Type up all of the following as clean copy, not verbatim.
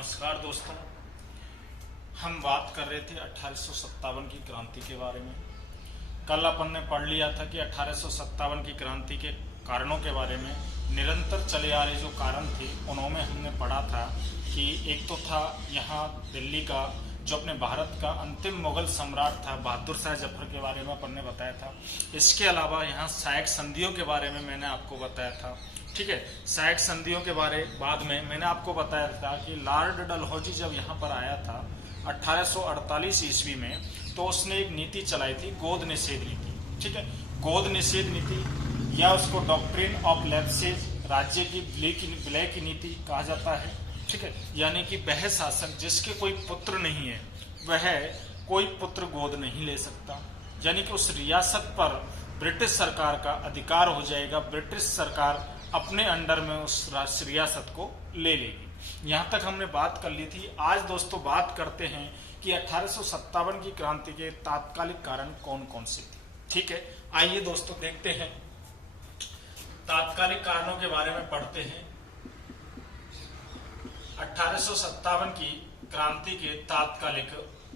नमस्कार दोस्तों, हम बात कर रहे थे 1857 की क्रांति के बारे में। कल अपन ने पढ़ लिया था कि 1857 की क्रांति के कारणों के बारे में। निरंतर चले आ रहे जो कारण थे उनमें हमने पढ़ा था कि एक तो था यहाँ दिल्ली का जो अपने भारत का अंतिम मुगल सम्राट था बहादुर शाह जफर के बारे में अपन ने बताया था। इसके अलावा यहाँ सहायक संधियों के बारे में मैंने आपको बताया था। ठीक है, सहायक संधियों के बारे बाद में मैंने आपको बताया था कि लॉर्ड डलहौजी जब यहाँ पर आया था 1848 ईस्वी में, तो उसने एक नीति चलाई थी, गोद निषेध नीति। ठीक है, गोद निषेध नीति या उसको डॉक्ट्रिन ऑफ लैप्सेज, राज्य की विलय की नीति कहा जाता है। ठीक है, यानी कि वह शासक जिसके कोई पुत्र नहीं है वह कोई पुत्र गोद नहीं ले सकता, यानी कि उस रियासत पर ब्रिटिश सरकार का अधिकार हो जाएगा। ब्रिटिश सरकार अपने अंडर में उस रियासत को ले लेगी। यहाँ तक हमने बात कर ली थी। आज दोस्तों बात करते हैं कि 1857 की क्रांति के तात्कालिक कारण कौन कौन से थे। ठीक है, आइए दोस्तों देखते हैं, तात्कालिक कारणों के बारे में पढ़ते हैं। 1857 की क्रांति के तात्कालिक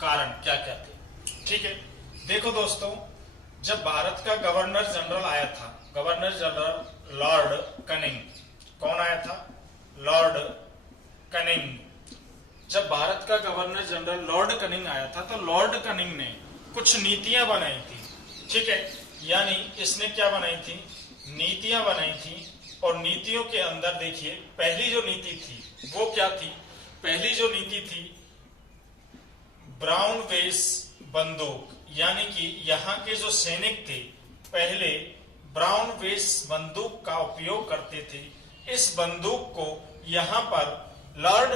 कारण क्या क्या थे। ठीक है, देखो दोस्तों, जब भारत का गवर्नर जनरल आया था, गवर्नर जनरल लॉर्ड कनिंग, कौन आया था? Lord cunning. जब भारत का गवर्नर जनरल लॉर्ड कनिंग आया था तो लॉर्ड कनिंग ने कुछ नीतियां बनाई थी। ठीक है, यानी इसने क्या बनाई थी? नीतियां बनाई थी। और नीतियों के अंदर देखिए, पहली जो नीति थी वो क्या थी? पहली जो नीति थी ब्राउन बेस बंदूक, यानी कि यहाँ के जो सैनिक थे पहले ब्राउन बेस बंदूक का उपयोग करते थे। इस बंदूक को यहाँ पर लॉर्ड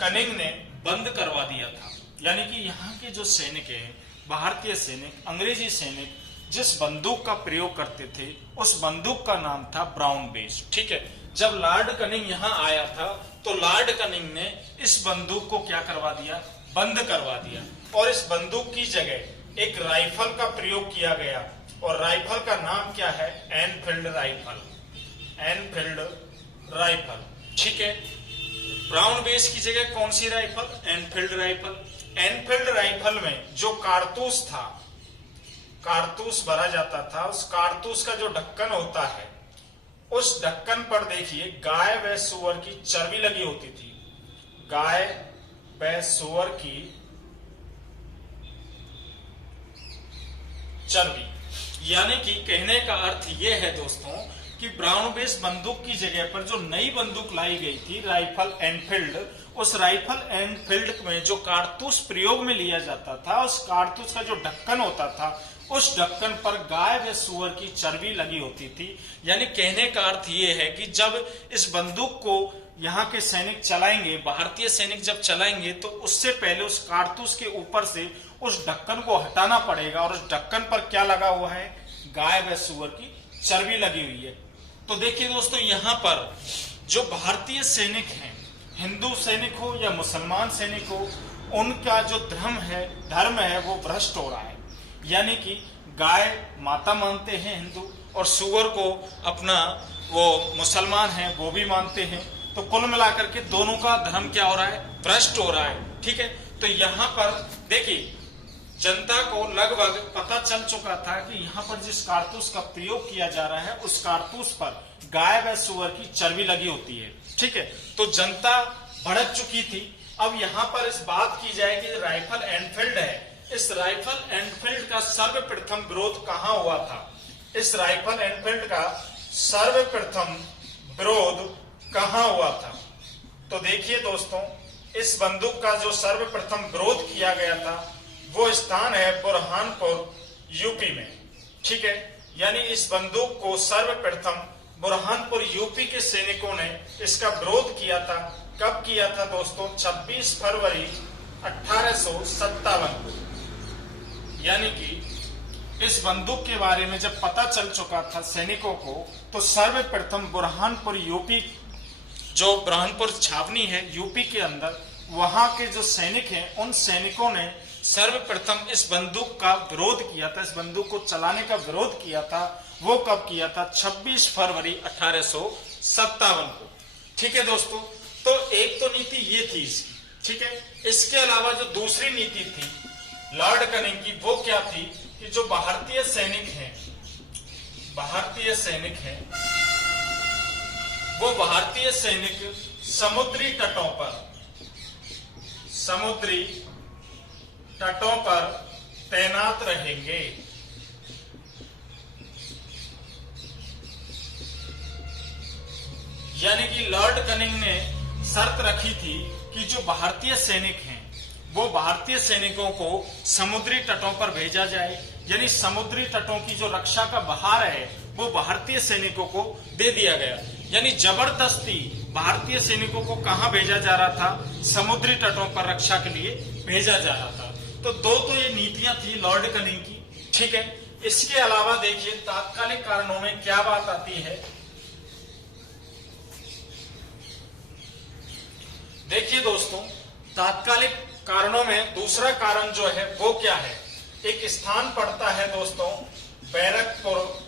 कनिंग ने बंद करवा दिया था। यानी कि यहाँ के जो सैनिक हैं, भारतीय सैनिक, अंग्रेजी सैनिक जिस बंदूक का प्रयोग करते थे उस बंदूक का नाम था ब्राउन बेस। ठीक है, जब लॉर्ड कनिंग यहाँ आया था तो लॉर्ड कनिंग ने इस बंदूक को क्या करवा दिया? बंद करवा दिया। और इस बंदूक की जगह एक राइफल का प्रयोग किया गया और राइफल का नाम क्या है? Enfield rifle. Enfield rifle. ठीक है, ब्राउन बेस की जगह कौन सी rifle? Enfield rifle. Enfield rifle में जो कारतूस था, कारतूस भरा जाता था, उस कारतूस का जो ढक्कन होता है उस ढक्कन पर देखिए गाय व सूअर की चर्बी लगी होती थी। गाय व सूअर की चर्बी, यानी कि कहने का अर्थ यह है दोस्तों कि ब्राउन बेस बंदूक की जगह पर जो नई बंदूक लाई गई थी राइफल एनफील्ड, उस राइफल एनफील्ड में जो कारतूस प्रयोग में लिया जाता था, उस कारतूस का जो ढक्कन होता था उस ढक्कन पर गाय व सूअर की चर्बी लगी होती थी। यानी कहने का अर्थ यह है कि जब इस बंदूक को यहाँ के सैनिक चलाएंगे, भारतीय सैनिक जब चलाएंगे, तो उससे पहले उस कारतूस के ऊपर से उस ढक्कन को हटाना पड़ेगा। और उस ढक्कन पर क्या लगा हुआ है? गाय व सूअर की चर्बी लगी हुई है। तो देखिए दोस्तों, यहाँ पर जो भारतीय सैनिक हैं, हिंदू सैनिक हो या मुसलमान सैनिक हो, उनका जो धर्म है वो भ्रष्ट हो रहा है। यानी कि गाय माता मानते हैं हिंदू, और सूअर को अपना वो मुसलमान है वो भी मानते हैं। तो कुल मिलाकर के दोनों का धर्म क्या हो रहा है? भ्रष्ट हो रहा है। ठीक है, तो यहाँ पर देखिए जनता को लगभग पता चल चुका था कि यहाँ पर जिस कारतूस का प्रयोग किया जा रहा है उस कारतूस पर गाय व सूअर की चर्बी लगी होती है। ठीक है, तो जनता भड़क चुकी थी। अब यहाँ पर इस बात की जाए कि राइफल एनफील्ड है, इस राइफल एनफील्ड का सर्वप्रथम विरोध कहाँ हुआ था? इस राइफल एनफील्ड का सर्वप्रथम विरोध कहाँ हुआ था? तो देखिए दोस्तों, इस बंदूक का जो सर्वप्रथम विरोध किया गया था वो स्थान है बुरहानपुर, यूपी में। ठीक है, यानी इस बंदूक को सर्वप्रथम बुरहानपुर यूपी के सैनिकों ने इसका विरोध किया था। कब किया था दोस्तों? 26 फरवरी 1857 को। यानी कि इस बंदूक के बारे में जब पता चल चुका था सैनिकों को, तो सर्वप्रथम बुरहानपुर यूपी, जो बुरहानपुर छावनी है यूपी के अंदर, वहां के जो सैनिक हैं उन सैनिकों ने सर्वप्रथम इस बंदूक का विरोध किया था, इस बंदूक को चलाने का विरोध किया था। वो कब किया था? 26 फरवरी 1857 को। ठीक है दोस्तों, तो एक तो नीति ये थी इसकी, ठीक है। इसके अलावा जो दूसरी नीति थी लॉर्ड कनिंग की, वो क्या थी कि जो भारतीय सैनिक हैं, वो भारतीय सैनिक समुद्री तटों पर तैनात रहेंगे। यानी कि लॉर्ड कनिंग ने शर्त रखी थी कि जो भारतीय सैनिक हैं वो भारतीय सैनिकों को समुद्री तटों पर भेजा जाए, यानी समुद्री तटों की जो रक्षा का भार है वो भारतीय सैनिकों को दे दिया गया। यानी जबरदस्ती भारतीय सैनिकों को कहां भेजा जा रहा था? समुद्री तटों पर रक्षा के लिए भेजा जा रहा था। तो दो तो ये नीतियां थी लॉर्ड कनिंग की, ठीक है। इसके अलावा देखिए तात्कालिक कारणों में क्या बात आती है। देखिए दोस्तों, तात्कालिक कारणों में दूसरा कारण जो है वो क्या है? एक स्थान पड़ता है दोस्तों बैरकपुर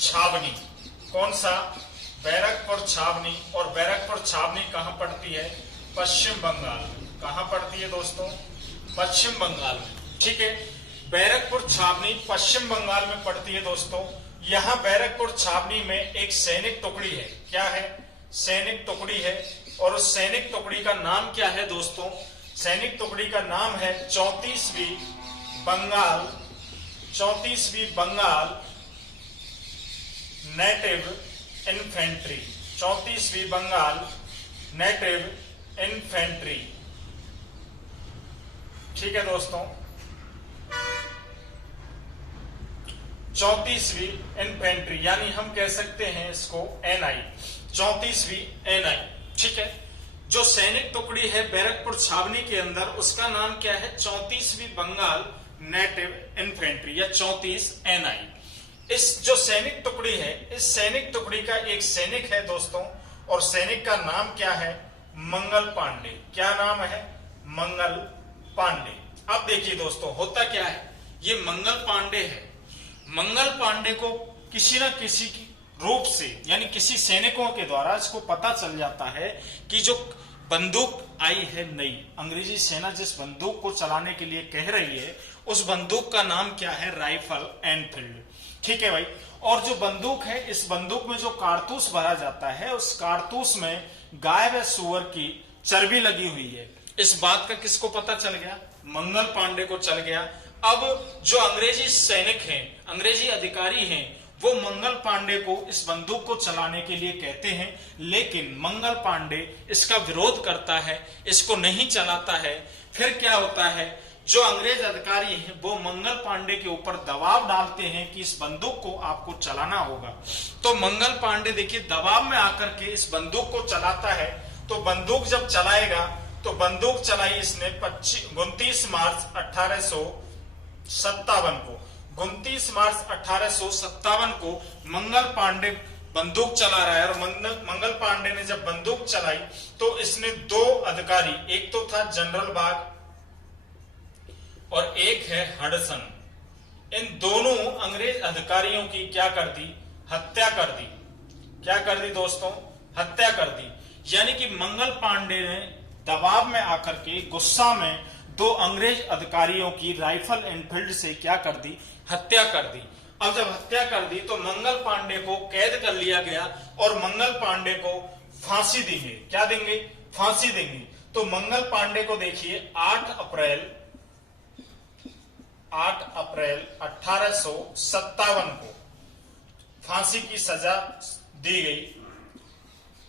छावनी। कौन सा? बैरकपुर छावनी। और बैरकपुर छावनी कहां पड़ती है? पश्चिम बंगाल में। कहां पड़ती है दोस्तों? पश्चिम बंगाल में, ठीक है। बैरकपुर छावनी पश्चिम बंगाल में पड़ती है दोस्तों। यहां बैरकपुर छावनी में एक सैनिक टुकड़ी है। क्या है? सैनिक टुकड़ी है। और उस सैनिक टुकड़ी का नाम क्या है दोस्तों? सैनिक टुकड़ी का नाम है 34वीं बंगाल नेटिव इन्फेंट्री। 34वीं बंगाल नेटिव इन्फेंट्री, ठीक है दोस्तों। 34वीं इन्फेंट्री, यानी हम कह सकते हैं इसको एनआई, 34वीं एनआई, ठीक है। जो सैनिक टुकड़ी है बैरकपुर छावनी के अंदर, उसका नाम क्या है? 34वीं बंगाल नेटिव इन्फेंट्री या 34 एनआई। इस जो सैनिक टुकड़ी है, इस सैनिक टुकड़ी का एक सैनिक है दोस्तों, और सैनिक का नाम क्या है? मंगल पांडे। क्या नाम है? मंगल पांडे। अब देखिए दोस्तों, होता क्या है, ये मंगल पांडे है। मंगल पांडे को किसी न किसी की रूप से, यानी किसी सैनिकों के द्वारा इसको पता चल जाता है कि जो बंदूक आई है नई, अंग्रेजी सेना जिस बंदूक को चलाने के लिए कह रही है, उस बंदूक का नाम क्या है? राइफल एनफील्ड, ठीक है भाई। और जो बंदूक है, इस बंदूक में जो कारतूस भरा जाता है, उस कारतूस में गाय व सुअर की चर्बी लगी हुई है। इस बात का किसको पता चल गया? मंगल पांडे को चल गया। अब जो अंग्रेजी सैनिक हैं, अंग्रेजी अधिकारी हैं, वो मंगल पांडे को इस बंदूक को चलाने के लिए कहते हैं, लेकिन मंगल पांडे इसका विरोध करता है, इसको नहीं चलाता है। फिर क्या होता है, जो अंग्रेज अधिकारी हैं वो मंगल पांडे के ऊपर दबाव डालते हैं कि इस बंदूक को आपको चलाना होगा। तो मंगल पांडे देखिए दबाव में आकर के इस बंदूक को चलाता है। तो बंदूक जब चलाएगा, तो बंदूक चलाई इसने 29 मार्च 1857 को। 29 मार्च 1857 को मंगल पांडे बंदूक चला रहा है। और मंगल पांडे ने जब बंदूक चलाई तो इसने दो अधिकारी, एक तो था जनरल बाग और एक है हडसन, इन दोनों अंग्रेज अधिकारियों की क्या कर दी? हत्या कर दी। क्या कर दी दोस्तों? हत्या कर दी। यानी कि मंगल पांडे ने दबाव में आकर के गुस्सा में दो अंग्रेज अधिकारियों की राइफल एनफील्ड से क्या कर दी? हत्या कर दी। अब जब हत्या कर दी तो मंगल पांडे को कैद कर लिया गया और मंगल पांडे को फांसी देंगे। क्या देंगे? फांसी देंगे। तो मंगल पांडे को देखिए 8 अप्रैल 1857 को फांसी की सजा दी गई।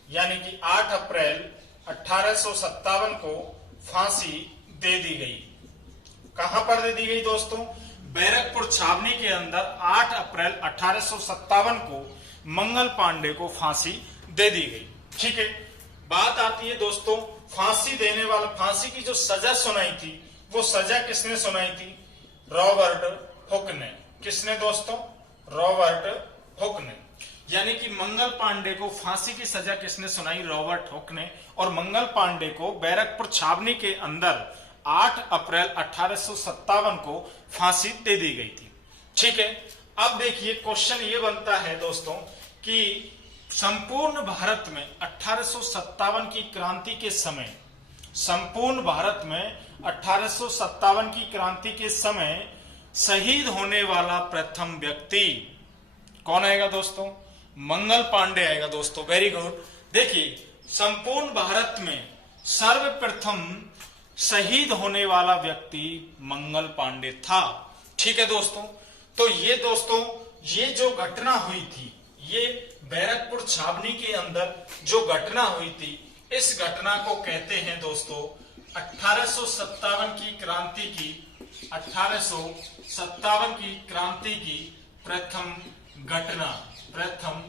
यानी कि 8 अप्रैल 1857 को फांसी दे दी गई। कहां पर दे दी गई दोस्तों? बैरकपुर छावनी के अंदर 8 अप्रैल 1857 को मंगल पांडे को फांसी दे दी गई। ठीक है, बात आती है दोस्तों फांसी देने वाला, फांसी की जो सजा सुनाई थी वो सजा किसने सुनाई थी? रॉबर्ट हुक ने। किसने दोस्तों? रॉबर्ट हुक ने। यानी कि मंगल पांडे को फांसी की सजा किसने सुनाई? रॉबर्ट हुक ने। और मंगल पांडे को बैरकपुर छावनी के अंदर 8 अप्रैल 1857 को फांसी दे दी गई थी। ठीक है, अब देखिए क्वेश्चन ये बनता है दोस्तों कि संपूर्ण भारत में 1857 की क्रांति के समय, संपूर्ण भारत में 1857 की क्रांति के समय शहीद होने वाला प्रथम व्यक्ति कौन आएगा दोस्तों? मंगल पांडे आएगा दोस्तों। Very good. देखिए, संपूर्ण भारत में सर्वप्रथम शहीद होने वाला व्यक्ति मंगल पांडे था। ठीक है दोस्तों। तो ये दोस्तों, ये जो घटना हुई थी, ये बैरकपुर छावनी के अंदर जो घटना हुई थी, इस घटना को कहते हैं दोस्तों 1857 की क्रांति की, 1857 की क्रांति की प्रथम घटना, प्रथम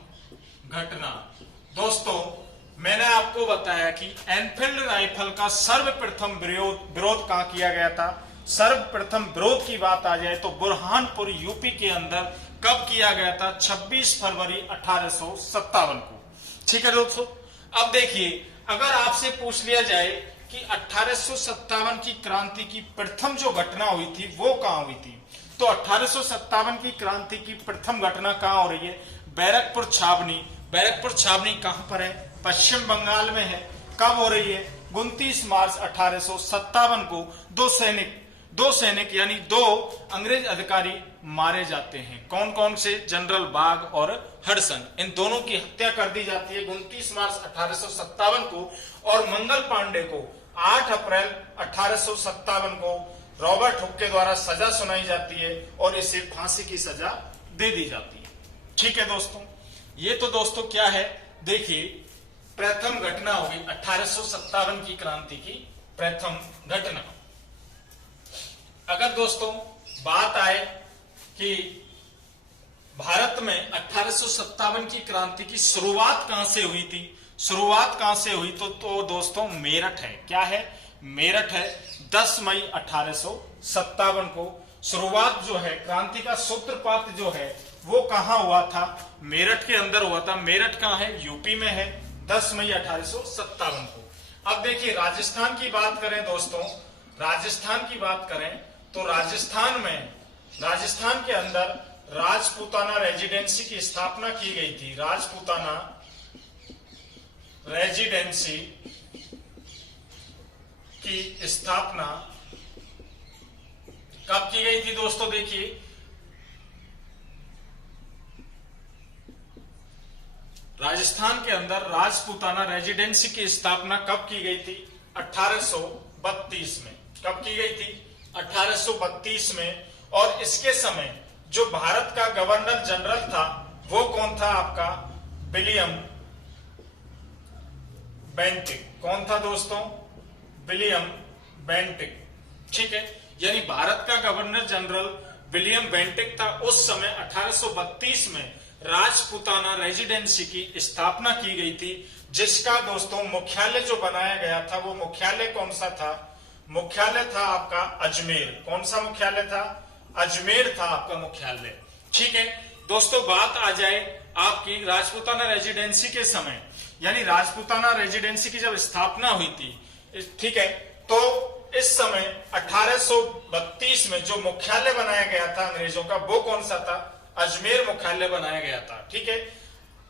घटना। दोस्तों, मैंने आपको बताया कि एनफील्ड राइफल का सर्वप्रथम विरोध कहां किया गया था। सर्वप्रथम विरोध की बात आ जाए तो बुरहानपुर यूपी के अंदर कब किया गया था? 26 फरवरी 1857 को। ठीक है दोस्तों। अब देखिए, अगर आपसे पूछ लिया जाए कि 1857 की क्रांति की प्रथम जो घटना हुई थी वो कहां हुई थी, तो 1857 की क्रांति की प्रथम घटना कहां हो रही है? बैरकपुर छावनी। बैरकपुर छावनी कहां पर है? पश्चिम बंगाल में है। कब हो रही है? 29 मार्च 1857 को दो सैनिक यानी दो अंग्रेज अधिकारी मारे जाते हैं। कौन कौन से? जनरल बाग और हडसन। इन दोनों की हत्या कर दी जाती है 29 मार्च 1857 को, और मंगल पांडे को 8 अप्रैल 1857 को रॉबर्ट हुक के द्वारा सजा सुनाई जाती है और इसे फांसी की सजा दे दी जाती है। ठीक है दोस्तों। ये तो दोस्तों क्या है? देखिए, प्रथम घटना हुई 1857 की क्रांति की प्रथम घटना। अगर दोस्तों बात आए कि भारत में 1857 की क्रांति की शुरुआत कहां से हुई थी, शुरुआत कहां से हुई तो दोस्तों मेरठ है। क्या है? मेरठ है। 10 मई 1857 को शुरुआत जो है, क्रांति का सूत्रपात जो है वो कहां हुआ था? मेरठ के अंदर हुआ था। मेरठ कहां है? यूपी में है। 10 मई 1857 को। अब देखिए, राजस्थान की बात करें दोस्तों, राजस्थान की बात करें तो राजस्थान के अंदर राजपूताना रेजिडेंसी की स्थापना की गई थी। राजपूताना रेजिडेंसी की स्थापना कब की गई थी दोस्तों? देखिए, राजस्थान के अंदर राजपूताना रेजिडेंसी की स्थापना कब की गई थी? 1832 में। कब की गई थी? 1832 में। और इसके समय जो भारत का गवर्नर जनरल था वो कौन था? आपका विलियम बेंटिक। कौन था दोस्तों? William Bentinck. ठीक है। यानी भारत का गवर्नर जनरल विलियम बेंटिक था। उस समय 1832 में राजपूताना रेजिडेंसी की स्थापना की गई थी, जिसका दोस्तों मुख्यालय जो बनाया गया था वो मुख्यालय कौन सा था? मुख्यालय था आपका अजमेर। कौन सा मुख्यालय था? अजमेर था आपका मुख्यालय। ठीक है दोस्तों। बात आ जाए आपकी राजपूताना रेजिडेंसी के समय, यानी राजपूताना रेजिडेंसी की जब स्थापना हुई थी, ठीक है, तो इस समय 1832 में जो मुख्यालय बनाया गया था अंग्रेजों का वो कौन सा था? अजमेर मुख्यालय बनाया गया था। ठीक है।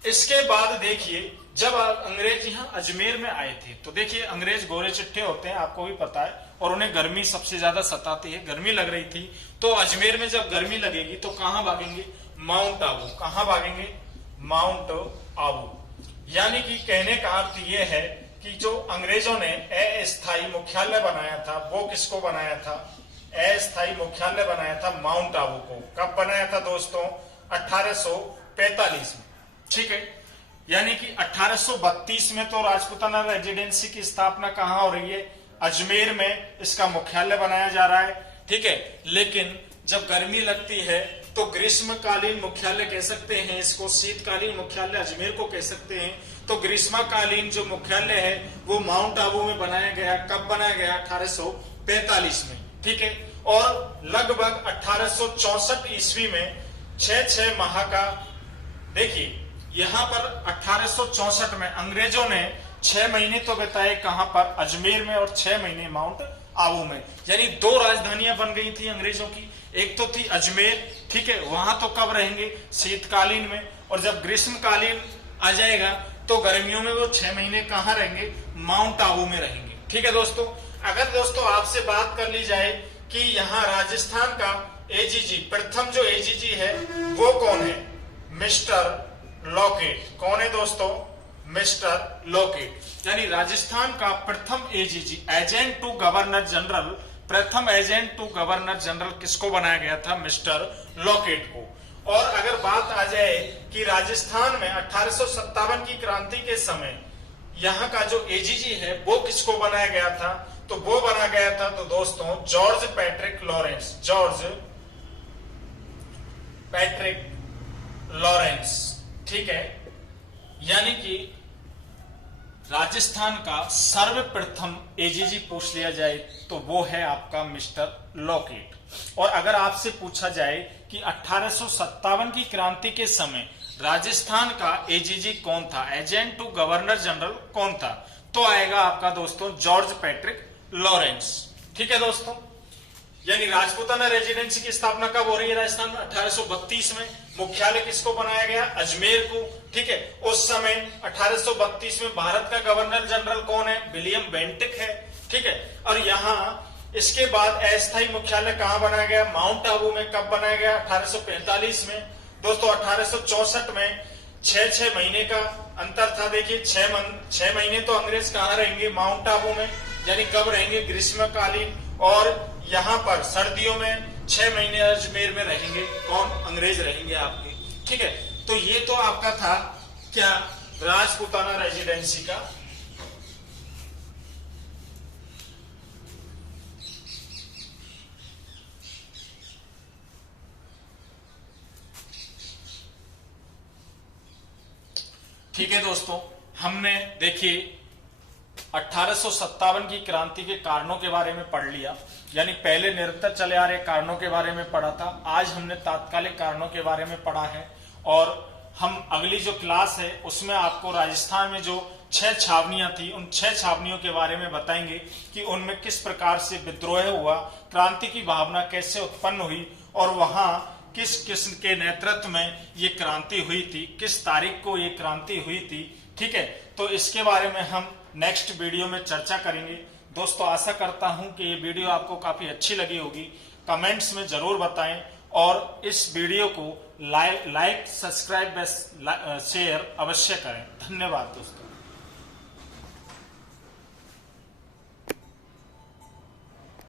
इसके बाद देखिए, जब अंग्रेज यहाँ अजमेर में आए थे तो देखिए, अंग्रेज गोरे चिट्टे होते हैं, आपको भी पता है, और उन्हें गर्मी सबसे ज्यादा सताती है। गर्मी लग रही थी तो अजमेर में जब गर्मी लगेगी तो कहां भागेंगे? माउंट आबू। कहां भागेंगे? माउंट आबू। यानी कि कहने का अर्थ यह है कि जो अंग्रेजों ने अस्थायी मुख्यालय बनाया था वो किसको बनाया था? अस्थायी मुख्यालय बनाया था माउंट आबू को। कब बनाया था दोस्तों? 1845 में। ठीक है। यानी कि 1832 में तो राजपूताना रेजिडेंसी की स्थापना कहां हो रही है? अजमेर में इसका मुख्यालय बनाया जा रहा है। ठीक है। लेकिन जब गर्मी लगती है तो ग्रीष्मकालीन मुख्यालय कह सकते हैं इसको, शीतकालीन मुख्यालय अजमेर को कह सकते हैं। तो ग्रीष्मकालीन जो मुख्यालय है वो माउंट आबू में बनाया गया। कब बनाया गया? 1845 में। ठीक है। और लगभग 1864 ईस्वी में 6 माह का, देखिए यहां पर 1864 में अंग्रेजों ने 6 महीने तो बिताए कहां पर? अजमेर में, और 6 महीने माउंट आबू में। यानी 2 राजधानियां बन गई थी अंग्रेजों की। एक तो थी अजमेर, ठीक है, वहां तो कब रहेंगे? शीतकालीन में। और जब ग्रीष्मकालीन आ जाएगा, तो गर्मियों में वो 6 महीने कहाँ रहेंगे, माउंट आबू में रहेंगे। ठीक है दोस्तों। अगर दोस्तों आपसे बात कर ली जाए कि यहाँ राजस्थान का एजीजी, प्रथम जो एजीजी है वो कौन है, मिस्टर लॉकेट। कौन है दोस्तों, मिस्टर लॉकेट। यानी राजस्थान का प्रथम AGG, agent to governor general, प्रथम एजेंट टू गवर्नर जनरल किसको बनाया गया था, मिस्टर लॉकेट को। और अगर बात आ जाए कि राजस्थान में 1857 की क्रांति के समय यहाँ का जो एजीजी है वो किसको बनाया गया था, तो वो बना गया था तो दोस्तों George Patrick Lawrence, George Patrick Lawrence. ठीक है। यानी कि राजस्थान का सर्वप्रथम एजीजी पूछ लिया जाए तो वो है आपका मिस्टर लॉकेट। और अगर आपसे पूछा जाए कि 1857 की क्रांति के समय राजस्थान का एजीजी कौन था, एजेंट टू गवर्नर जनरल कौन था, तो आएगा आपका दोस्तों जॉर्ज पैट्रिक लॉरेंस। ठीक है दोस्तों। यानी राजपूताना रेजिडेंसी की स्थापना कब हो रही है राजस्थान में, 1832 में। मुख्यालय किसको बनाया गया, अजमेर को। ठीक है। उस समय 1832 में भारत का गवर्नर जनरल कौन है, विलियम बेंटिक है। ठीक है। और यहाँ इसके बाद अस्थायी मुख्यालय कहां बनाया गया, माउंट आबू में। कब बनाया गया, 1845 में। दोस्तों 1864 में 6 महीने का अंतर था। देखिए 6 महीने तो अंग्रेज कहां रहेंगे, माउंट आबू में। यानी कब रहेंगे, ग्रीष्मकालीन। और यहाँ पर सर्दियों में 6 महीने अजमेर में रहेंगे, कौन, अंग्रेज रहेंगे आपके। ठीक है। तो ये तो आपका था क्या, राजपूताना रेजिडेंसी का। ठीक है दोस्तों, हमने देखिए 1857 की क्रांति के कारणों के बारे में पढ़ लिया। यानी पहले निरंतर चले आ रहे कारणों के बारे में पढ़ा था, आज हमने तात्कालिक कारणों के बारे में पढ़ा है। और हम अगली जो क्लास है उसमें आपको राजस्थान में जो 6 छावनियां थी उन 6 छावनियों के बारे में बताएंगे कि उनमें किस प्रकार से विद्रोह हुआ, क्रांति की भावना कैसे उत्पन्न हुई और वहां किस किस्म के नेतृत्व में ये क्रांति हुई थी, किस तारीख को ये क्रांति हुई थी। ठीक है। तो इसके बारे में हम नेक्स्ट वीडियो में चर्चा करेंगे। दोस्तों आशा करता हूं कि ये वीडियो आपको काफी अच्छी लगी होगी। कमेंट्स में जरूर बताएं और इस वीडियो को लाइक, सब्सक्राइब, शेयर अवश्य करें। धन्यवाद दोस्तों।